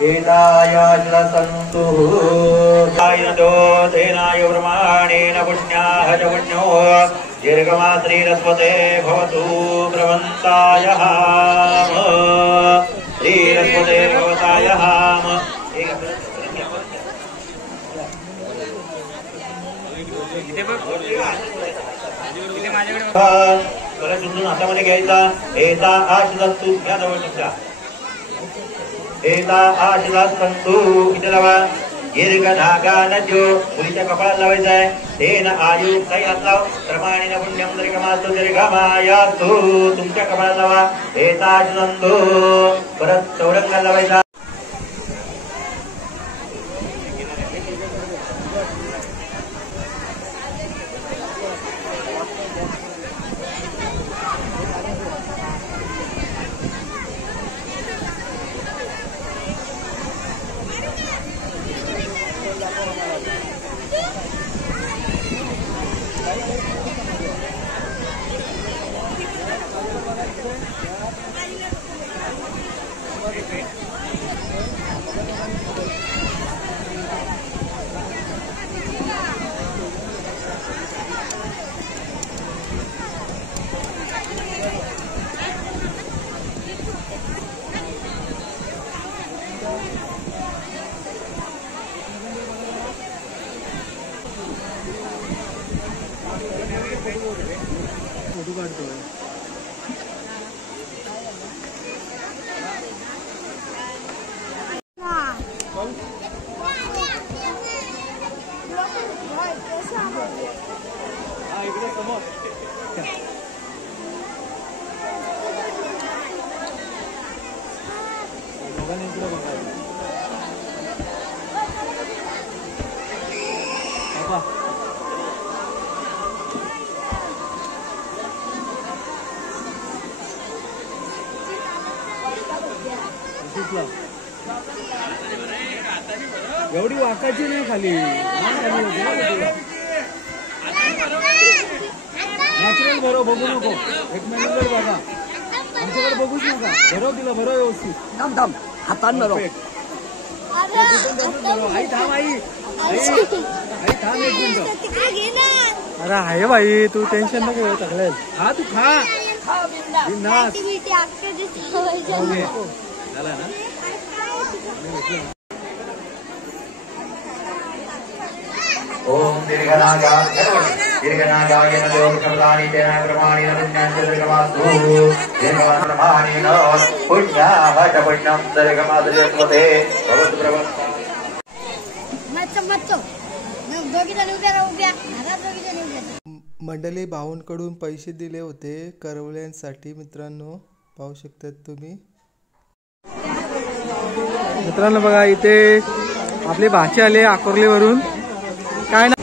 एतायाश्रसन्तु आयतो तेनाय प्रमाणेन पुण्याः च पुण्यो दीर्घमात्रीरस्वते भवतु प्रवन्तायः श्रीरस्वते भवतायः हातामध्ये घ्यायचा एता आश्रसन्तु घ्या जवळ तुमच्या एता आश्रसन्तु इथे लावा दीर्घनागानद्यो मुलीच्या कपाळात लावायचा आहे तेन आयु काही लाव प्रमाणेन पुण्यम दीर्घमास्तु दीर्घमायास्तु तुमच्या कपाळात लावा एता आश्रसन्तु परत चौरंगाला लावायचा फोटो काढतोय इकडे समोर दोघांनी इकडे बघायचं एवढी वाकाची नाही खाली नॅचरल भरो बघू नको एक मिनिट बघा आमच्याकडे बघूच नका भरव दिला भरव व्यवस्थित थांब थांब हातान भरव आई थांब आई आई थांब एक मिनिट अरे आहे भाई तू टेन्शन नको घेऊ चांगलं हा तू खा झाला ना ओम दीर्घनागाय लोकप्रदानि तेन प्रमाणेन पुण्यास्य दीर्घमास्तु दीर्घमात्रमाणेन पुण्याः च पुण्यं दीर्घमात्रस्वते भवतु प्रवन्ता मंडळी भाऊंकडून पैसे दिले होते करवल्यांसाठी मित्रांनो पाहू शकतात तुम्ही मित्रांनो बघा इथे आपले भाचे आले आकोर्लीवरून काय ना